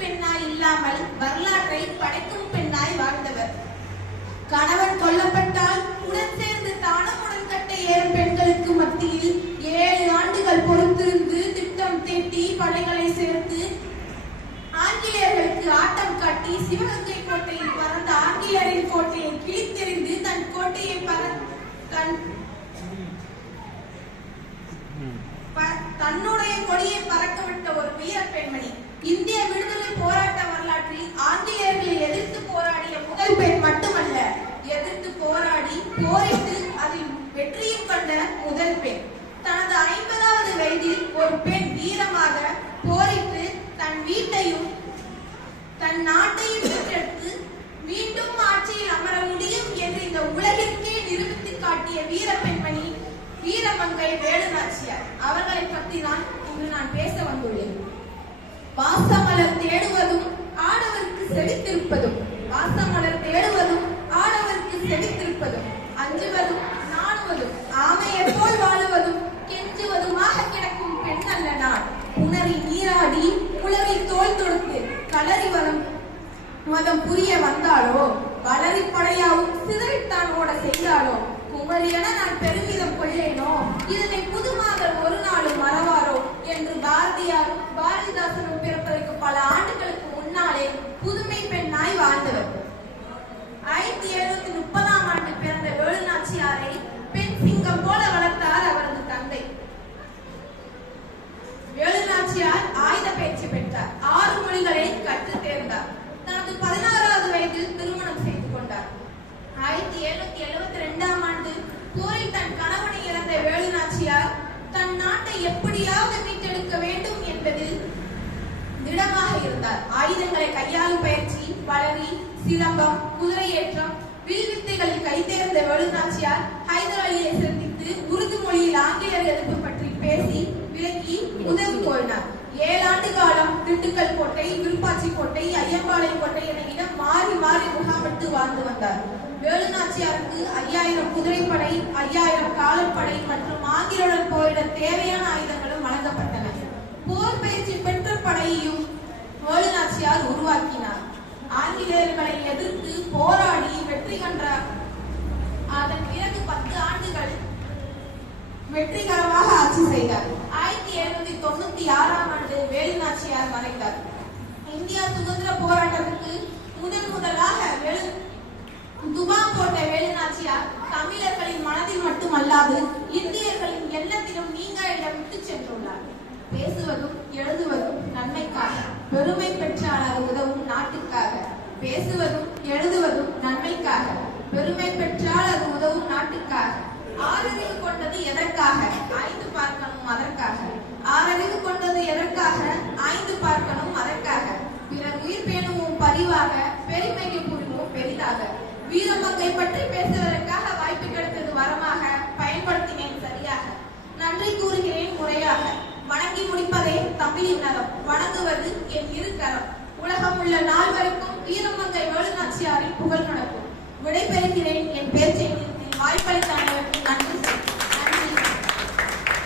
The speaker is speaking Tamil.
பெண்ணாய் இல்லாமல் வரலாற்றை படைக்கும் பெண்ணாய் வாழ்ந்தவர். கணவன் கொல்லப்பட்டால் உடன் சேர்ந்து தானும் உடன்கட்டை ஏறும் பெண்களுக்கு மத்தியில் ஏழு ஆண்டுகள் பொறுத்திருந்து திட்டம் தீட்டி படைகளை சேர்த்து ஆங்கிலேயர்களுக்கு ஆட்டம் காட்டி சிவகங்கை கோட்டையில் பறந்த ஆங்கிலேயரின் கோட்டையை கிழித்தெறிந்து தன் கோட்டையை பற தன் ப- தன்னுடைய கொடியை பறக்க விட்ட ஒரு வீர பெண்மணி. இந்திய விடுதலை போராட்ட வரலாற்றில் ஆங்கிலேயர்களை எதிர்த்து போராடிய முதல் பெண் மட்டுமல்ல எதிர்த்து போராடி போரிட்டு அதில் வெற்றியும் கண்ட முதல் பெண். தனது ஐம்பதாவது வயதில் ஒரு பெண் வீரமாக போரிட்டு தன் வீட்டையும் தன் நாட்டையும் மீட்டெடுத்து மீண்டும் ஆட்சியில் அமர முடியும் என்று இந்த உலகிற்கே நிரூபித்து காட்டிய வீர பெண்மணி வீரமங்கை வேலுநாச்சியார். அவர்களை பற்றி தான் இன்று நான் பேச வந்துள்ளேன். வாசமலர் தேடுவதும் ஆடவருக்கு செழித்திருப்பதும் வாசமலர் தேடுவதும் ஆடவருக்கு செழித்திருப்பதும் அஞ்சுவதும் நாணுவதும். ஆமையை போல் வாழுவதும் கெஞ்சுவதுமாக கிடக்கும் பெண் அல்ல நான். உணரி நீராடி குளறி தோல் தொடுத்து கலரி வரும் மதம் புரிய வந்தாலோ? வளரி படையாவும் சிதறித்தான் ஓட சென்றாலோ குமரி என நான் பெருமிதம் கொள்ளேனோ? இதனை புதுமாக ஒரு நாளும் மறவ என்று பாரதியாரும் பாரதிதாசனும் பிறப்பதற்கு பல ஆண்டுகளுக்கு முன்னாலே புதுமை பெண்ணாய் வாழ்ந்தவர். ஆயிரத்தி எழுநூத்தி முப்பதாம் ஆண்டு பிறந்த வேலுநாச்சியாரை பெண் சிங்கம் போல வளர்த்தார் அவரது தந்தை. வேலுநாச்சியார் ஆயுத பயிற்சி பெற்றார். ஆறு மொழிகளை கற்று தேர்ந்தார். தனது பதினாறாவது வயதில் திருமணம் செய்து கொண்டார். ஆயிரத்தி எழுநூத்தி எழுபத்தி ரெண்டாம் ஆண்டு போரில் தன் கணவனை இழந்த வேலுநாச்சியார் தன் நாட்டை எப்படியாவது இருக்க வேண்டும் என்பதில் திடமாக இருந்தார். ஆயுதங்களை கையாளும் பயிற்சி வளரி சிலம்பம் குதிரையேற்றம் வில்வித்தைகளில் கைதேர்ந்த வேலுநாச்சியார் ஹைதர் அலியை சந்தித்து உருது மொழியில் ஆங்கிலேயர் எதிர்ப்பு பற்றி பேசி விலக்கி உதவி கோரினார். ஏழாண்டு காலம் திண்டுக்கல் கோட்டை விருப்பாச்சி கோட்டை ஐயம்பாளையம் கோட்டை என இடம் மாறி மாறி முகாமிட்டு வாழ்ந்து வந்தார். வேலுநாச்சியாருக்கு ஐயாயிரம் குதிரைப்படை ஐயாயிரம் காலப்படை மற்றும் ஆங்கிலேயுடன் போரிட தேவையான ஆயுதங்கள் மொழியும் வேலுநாச்சியார் உருவாக்கினார். ஆங்கிலேயர்களை எதிர்த்து போராடி வெற்றி கண்டார். அதன் பிறகு பத்து ஆண்டுகள் வெற்றிகரமாக ஆட்சி செய்தார். ஆயிரத்தி எழுநூத்தி தொண்ணூத்தி ஆறாம் ஆண்டு வேலுநாச்சியார் மறைந்தார். இந்தியா சுதந்திர போராட்டத்திற்கு முதன் முதலாக வேலு துபாங் போட்ட வேலுநாச்சியார் தமிழர்களின் மனதில் மட்டுமல்லாது இந்தியர்களின் எண்ணத்திலும் நீங்க இடம் விட்டு சென்றுள்ளார் பேசுவதும் எழுதுவதும் நன்மைக்காக பெருமை பெற்றால் அது உதவும் நாட்டுக்காக பேசுவதும் எழுதுவதும் நன்மைக்காக பெருமை பெற்றால் அது உதவும் நாட்டுக்காக. ஆறறிவு கொண்டது எதற்காக? ஐந்து பார்க்கணும் அதற்காக. ஆறறிவு கொண்டது எதற்காக? ஐந்து பார்க்கணும் அதற்காக. பிறர் உயிர் பேணுவோம் பரிவாக பெருமைக்கு புரிவோம் பெரிதாக. வீரமங்கை பற்றி பேசுவதற்காக வாய்ப்பு கிடைத்தது வரமாக பயன்படுத்தினேன் சரியாக. நன்றி கூறுகிறேன் முறையாக. வணங்கி முடிப்பதே தமிழின் நலம் வணங்குவது என் இரு கரம். உலகம் உள்ள நால்வருக்கும் வீரமங்கை வேலு வேலுநாச்சியாரின் புகழ் நடக்கும் விடைபெறுகிறேன். என் பேச்சை நிறுத்தி வாய்ப்பளித்த அனைவருக்கும்